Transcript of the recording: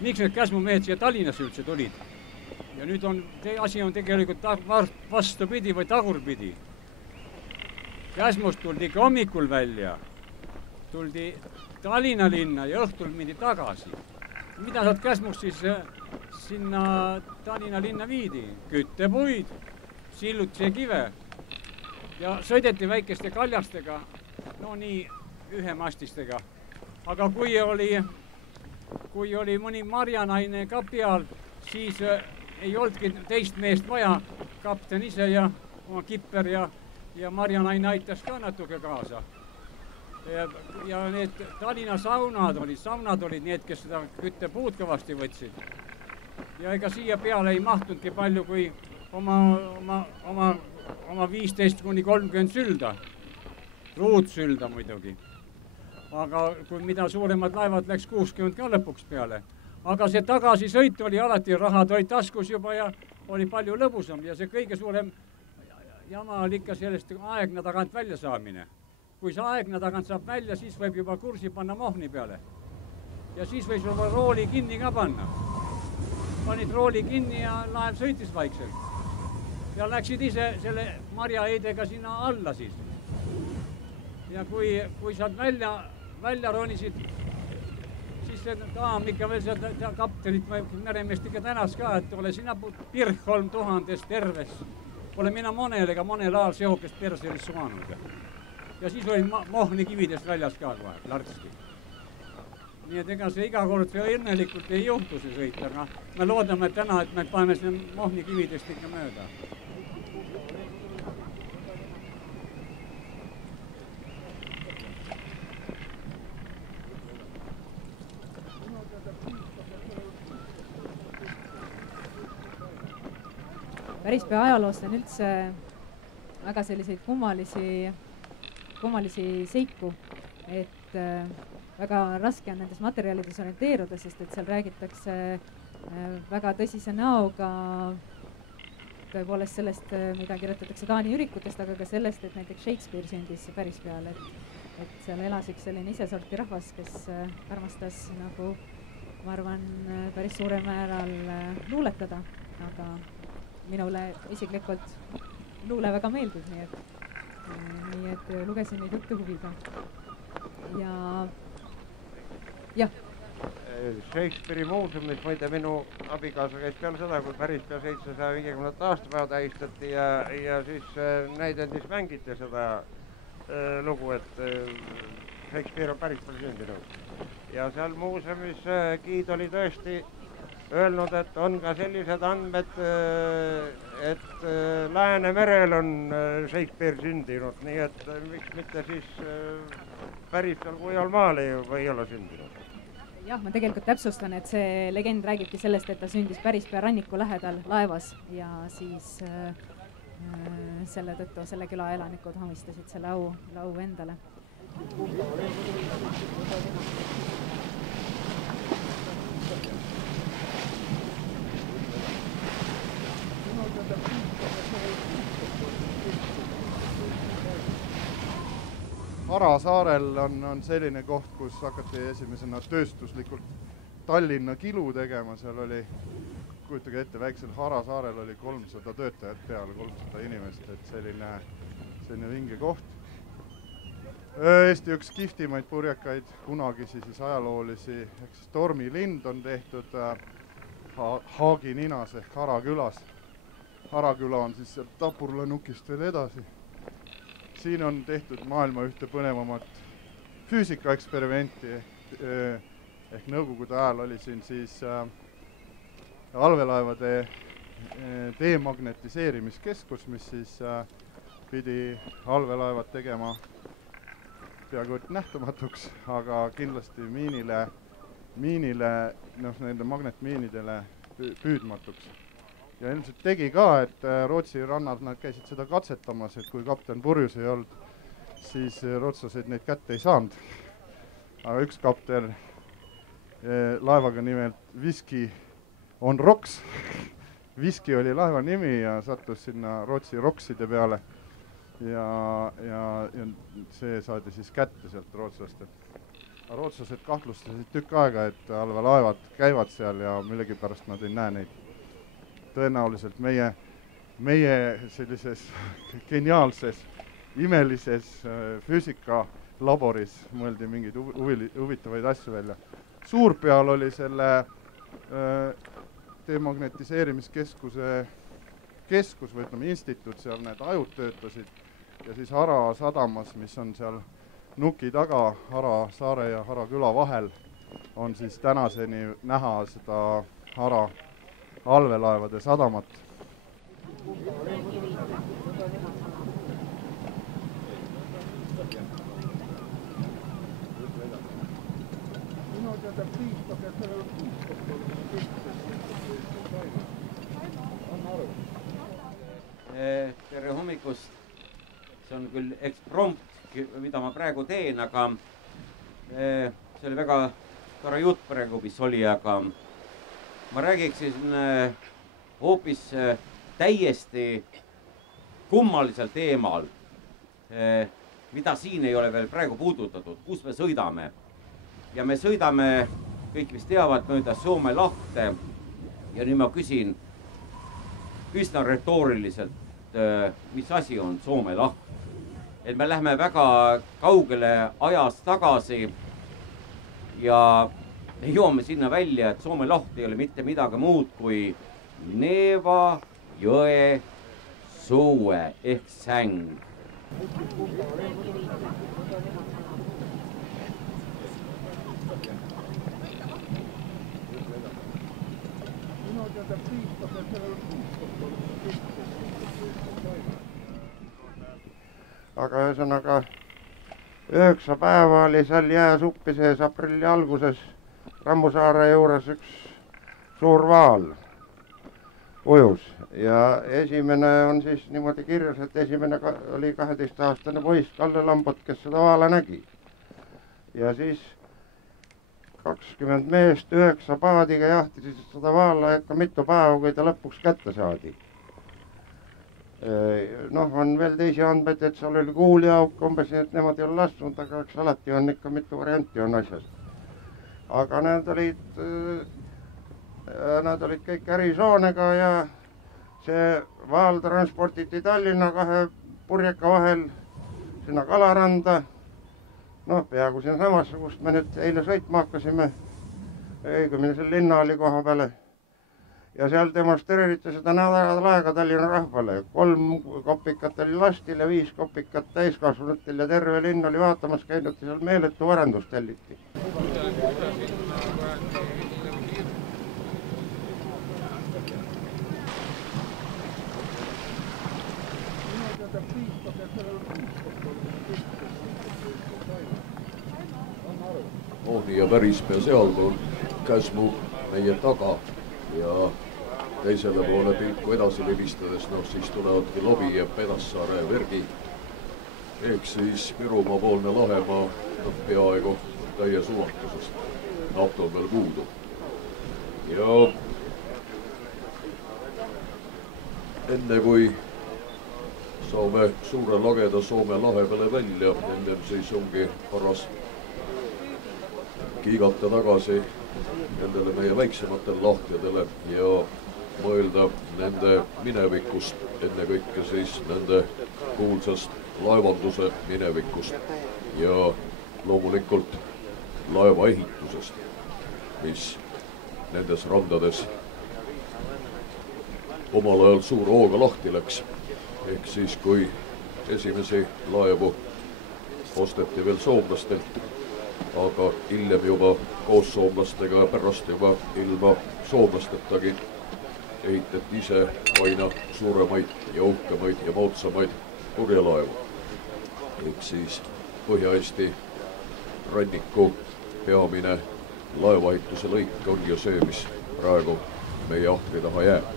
miks need Käsmu mehed siia Tallinnasse üldse tulid. Ja nüüd asi on tegelikult vastupidi või tagurpidi. Käsmust tuldi ikka hommikul välja, tuldi Tallinna linna ja õhtul mindi tagasi. Mida sealt Käsmust siis sinna Tallinna linna viidi? Küttepuid, sillutise kive ja sõideti väikeste kaljastega, no nii ühemastistega. Aga kui oli mõni marjanaine kapi all, siis ei olnudki teist meest vaja, kapten ise ja oma kipper ja marjanaine aitas ka natuke kaasa. Ja need Tallinna saunad olid need, kes seda küttepuud kõvasti võtsid. Ja ega siia peale ei mahtnudki palju kui oma 15–30 sülda, ruutsülda muidugi. Aga kui mida suuremad laevad läks 60 ka lõpuks peale. Aga see tagasisõit oli alati, rahad olid taskus juba ja oli palju lõbusam ja see kõige suurem jama oli ikka sellest aegna tagant välja saamine. Kui see aegna tagant saab välja, siis võib juba kursi panna mohni peale. Ja siis võis juba rooli kinni ka panna. Panid rooli kinni ja laev sõitis vaikselt. Ja läksid ise selle marjaheidega sinna alla siis. Ja kui saad välja ronisid, siis see daam ikka veel seda kaptenit meremeest ikka tänas ka, et ole sina Pirholm 1000 terves. Pole mina monel ega monel ajal sehukest perselis suanud. Ja siis oli mohni kividest väljas ka kohe, lartski. Nii et ega see iga kord see õnnelikult ei juhtu see sõit, aga me loodame täna, et me paneme selle mohni kividest ikka mööda. Pärispea ajaloost on üldse väga selliseid kummalisi seiku, et väga raske on nendes materjalides orienteeruda, sest et seal räägitakse väga tõsise näoga tõepoolest sellest, mida kirjutatakse Taani ürikutest, aga ka sellest, et näiteks Shakespeare sündis Pärispeal, et seal elas üks selline isesorti rahvas, kes armastas nagu, ma arvan, päris suure määral luuletada, aga minule isiklikult luule väga meeldib, nii et lugesin neid jutte huviga. Ja. Shakespeare'i muuseumis, ma ei tea, minu abikaasa käis peale seda, kui Pärispea 750 aastapäeva tähistati ja siis näidendis mängiti seda lugu, et Shakespeare on Pärispeal sündinud. Ja seal muuseumis giid oli tõesti öelnud, et on ka sellised andmed, et Läänemerel on Shakespeare sündinud, nii et miks mitte siis Pärispeal Kujal maal ei ole sündinud. Jah, ma tegelikult täpsustan, et see legend räägibki sellest, et ta sündis Pärispea ranniku lähedal laevas ja siis selle tõttu selle küla elanikud omistasid selle au endale. Harasaarel on selline koht, kus hakati esimesena tööstuslikult Tallinna kilu tegema. Seal oli, kujutage ette, väiksel Harasaarel oli 300 töötajat peale, 300 inimest, et selline vinge koht. Eesti üks kihvtimaid purjekaid, kunagisi siis ajaloolisi, ehk siis Tormilind on tehtud Haagi ninas ehk Harakülas. Haraküla on siis sealt Tapurlanukist veel edasi. Siin on tehtud maailma ühte põnevamat füüsikaeksperimenti ehk nõukogude ajal oli siin siis allveelaevade demagnetiseerimiskeskus, mis siis pidi allveelaevad tegema peaaegu nähtamatuks, aga kindlasti miinile, nende magnetmiinidele püüdmatuks. Ja ilmselt tegi ka, et Rootsi rannad nad käisid seda katsetamas, et kui kapten purjus ei olnud, siis rootslased neid kätte ei saanud. Aga üks kapten laevaga nimelt Whiskey on Rocks. Whiskey oli laeva nimi ja sattus sinna Rootsi rokside peale. Ja see saadi siis kätte sealt rootslastelt. rootslased kahtlustasid tükk aega, et allveelaevad käivad seal ja millegipärast nad ei näe neid. Tõenäoliselt meie sellises geniaalses, imelises füüsikalaboris mõeldi mingeid huvitavaid asju välja. Suurpeal oli selle demagnetiseerimiskeskuse keskus või ütleme instituut, seal need ajud töötasid ja siis Hara sadamas, mis on seal Nuki taga, Hara saare ja Hara küla vahel, on siis tänaseni näha seda Hara allveelaevade sadamat. Tere hommikust, see on küll eksprompt, mida ma praegu teen, aga see oli väga tore jutt praegu, mis oli, aga ma räägiksin hoopis täiesti kummalisel teemal, mida siin ei ole veel praegu puudutatud, kus me sõidame. Ja me sõidame, kõik vist teavad, mööda Soome lahte ja nüüd ma küsin üsna retooriliselt, mis asi on Soome laht. Et me lähme väga kaugele ajast tagasi ja me jõuame sinna välja, et Soome laht ei ole mitte midagi muud kui Neeva jõe suue ehk säng. Aga ühesõnaga 9 päeva oli seal jääsuppi sees aprilli alguses Rammusaare juures üks suur vaal ujus ja esimene on siis niimoodi kirjas, et esimene oli 12-aastane poiss Kalle Lambot, kes seda vaala nägi. Ja siis 20 meest 9 paadiga jahtisid seda vaala ikka mitu päeva, kui ta lõpuks kätte saadi. Noh, on veel teisi andmeid, et seal oli kuuliauk umbes, et nemad ei ole lasknud, aga eks alati on ikka mitu varianti on asjas. Aga nad olid kõik Arizoonega ja see vaal transportiti Tallinna 2 purjeka vahel sinna Kalaranda. Noh, peaaegu sinna samasse, kust me nüüd eile sõitma hakkasime, õigemini seal linna oli koha peale. Ja seal demonstreeriti seda nädalad aega Tallinna rahvale. 3 kopikat oli lastil ja 5 kopikat täiskasvanutel ja terve linn oli vaatamas käinud ja seal meeletu varandus telliti. Ooni ja Pärispea sealpool Käsmu meie taga ja teisele poole pilku edasi libistades, noh siis tulevadki Lobi ja Pedassaare Vergi. Ehk siis Virumaa poolne Lahemaa peaaegu täies ulatuses. Naft on veel puudu. Ja enne kui saame suure lageda Soome lahe peale välja, ennem siis ongi paras kiigata tagasi nendele meie väiksematele lahtjadele ja mõelda nende minevikust, enne kõike siis nende kuulsast laevanduse minevikust ja loomulikult laevaehitusest, mis nendes randades omal ajal suure hooga lahti läks. Ehk siis, kui esimesi laevu osteti veel soomlastelt, aga hiljem juba koos soomlastega ja pärast juba ilma soomlastetagi ehitati ise aina suuremaid ja uhkemaid ja moodsamaid purjelaevu. Ehk siis Põhja-Eesti ranniku peamine laevaehituse lõik on ju see, mis praegu meie ahtri taha jääb.